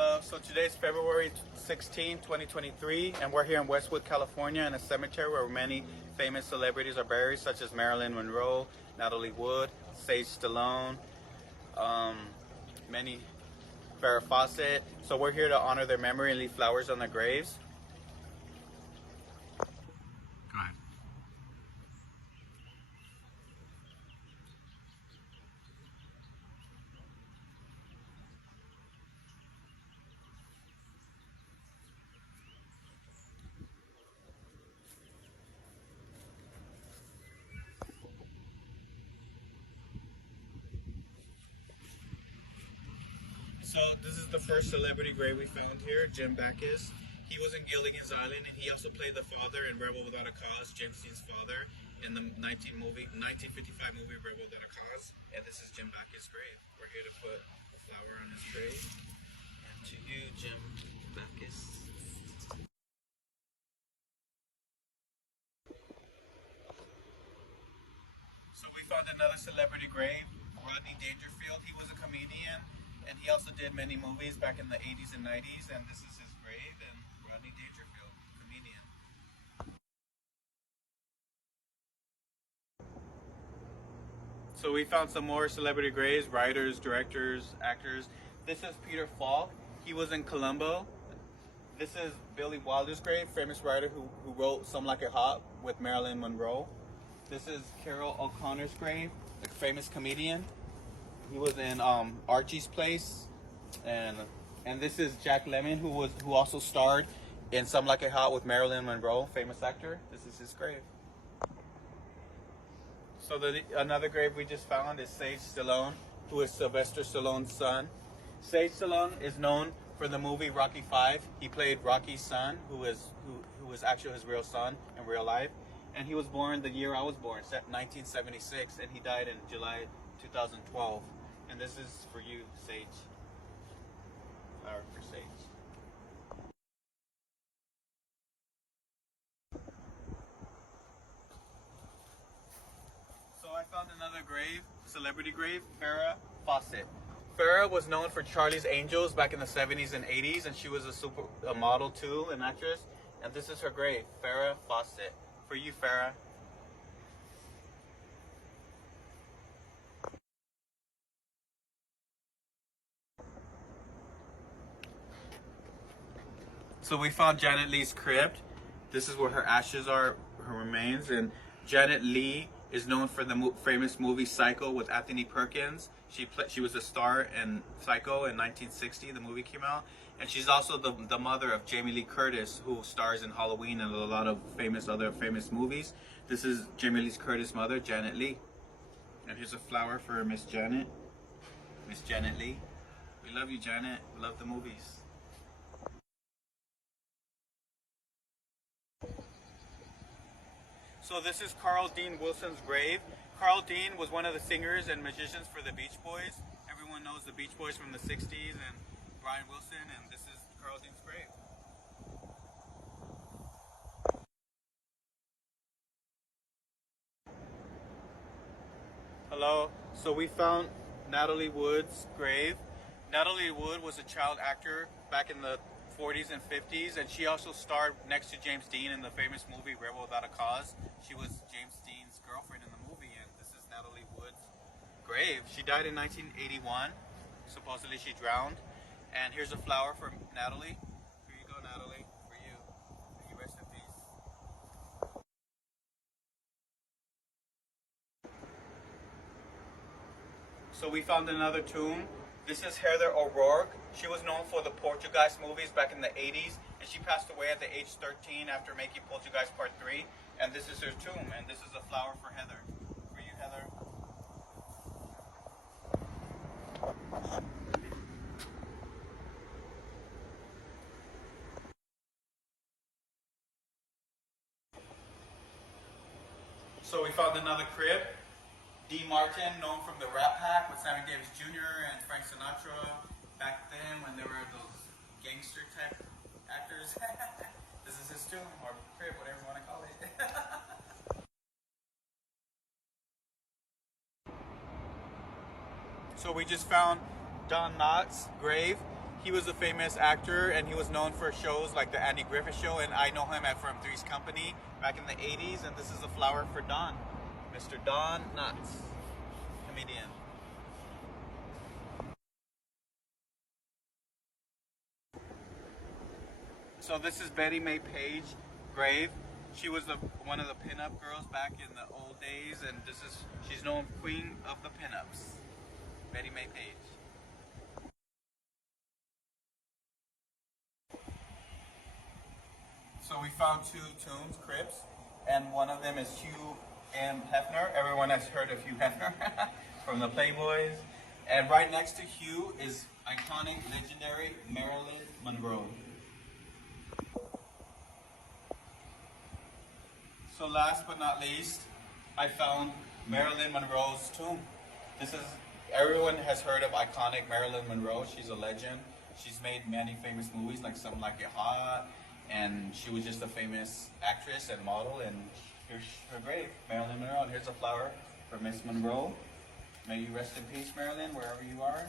Hello, so today's February 16, 2023, and we're here in Westwood, California in a cemetery where many famous celebrities are buried, such as Marilyn Monroe, Natalie Wood, Sage Stallone, many Farrah Fawcett. So we're here to honor their memory and leave flowers on their graves. Go ahead. So this is the first celebrity grave we found here, Jim Backus. He was in Gilligan's Island, and he also played the father in Rebel Without a Cause, James Dean's father, in the 1955 movie Rebel Without a Cause. And this is Jim Backus' grave. We're here to put a flower on his grave. And to you, Jim Backus. So we found another celebrity grave, Rodney Dangerfield. He was a comedian, and he also did many movies back in the 80s and 90s, and this is his grave, and Rodney Dangerfield, comedian. So we found some more celebrity graves, writers, directors, actors. This is Peter Falk. He was in Columbo. This is Billy Wilder's grave, famous writer who wrote Some Like It Hot with Marilyn Monroe. This is Carol O'Connor's grave, a famous comedian. He was in Archie's Place, and this is Jack Lemmon, who also starred in Some Like It Hot with Marilyn Monroe, famous actor. This is his grave. So another grave we just found is Sage Stallone, who is Sylvester Stallone's son. Sage Stallone is known for the movie Rocky V. He played Rocky's son, who was actually his real son in real life. And he was born the year I was born, 1976, and he died in July 2012. And this is for you, Sage. Flower for Sage. So I found another grave, celebrity grave, Farrah Fawcett. Farrah was known for Charlie's Angels back in the 70s and 80s, and she was a model too, an actress. And this is her grave, Farrah Fawcett. For you, Farrah. So we found Janet Leigh's crypt. This is where her ashes are, her remains. And Janet Leigh is known for the famous movie Psycho with Anthony Perkins. She was a star in Psycho in 1960. The movie came out, and she's also the mother of Jamie Lee Curtis, who stars in Halloween and a lot of other famous movies. This is Jamie Lee Curtis' mother, Janet Leigh. And here's a flower for Miss Janet Leigh. We love you, Janet. We love the movies. So this is Carl Dean Wilson's grave. Carl Dean was one of the singers and magicians for the Beach Boys. Everyone knows the Beach Boys from the 60s and Brian Wilson, and this is Carl Dean's grave. Hello. So we found Natalie Wood's grave. Natalie Wood was a child actor back in the 40s and 50s, and she also starred next to James Dean in the famous movie Rebel Without a Cause. She was James Dean's girlfriend in the movie, and this is Natalie Wood's grave. She died in 1981. Supposedly she drowned. And here's a flower for Natalie. Here you go, Natalie, for you. May you rest in peace. So we found another tomb. This is Heather O'Rourke. She was known for the Poltergeist movies back in the 80s, and she passed away at the age 13 after making Poltergeist Part 3. And this is her tomb, and this is a flower for Heather. For you, Heather. So we found another crib. D. Martin, known from the Rat Pack with Sammy Davis Jr. and Frank Sinatra. Back then, when there were those gangster type actors. This is his tomb, or crib, whatever you want to call it. So we just found Don Knotts' grave. He was a famous actor, and he was known for shows like the Andy Griffith Show, and I know him from Three's Company back in the 80s, and this is a flower for Don. Mr. Don Knotts, comedian. So this is Betty Mae Page grave. She was one of the pinup girls back in the old days, and she's known queen of the pinups, Betty Mae Page. So we found two tombs, crypts, and one of them is Hugh and Hefner. Everyone has heard of Hugh Hefner from the Playboys. And right next to Hugh is iconic, legendary Marilyn Monroe. So last but not least, I found Marilyn Monroe's tomb. Everyone has heard of iconic Marilyn Monroe. She's a legend. She's made many famous movies like Some Like It Hot, and she was just a famous actress and model, and here's her grave, Marilyn Monroe. And here's a flower for Miss Monroe. May you rest in peace, Marilyn, wherever you are.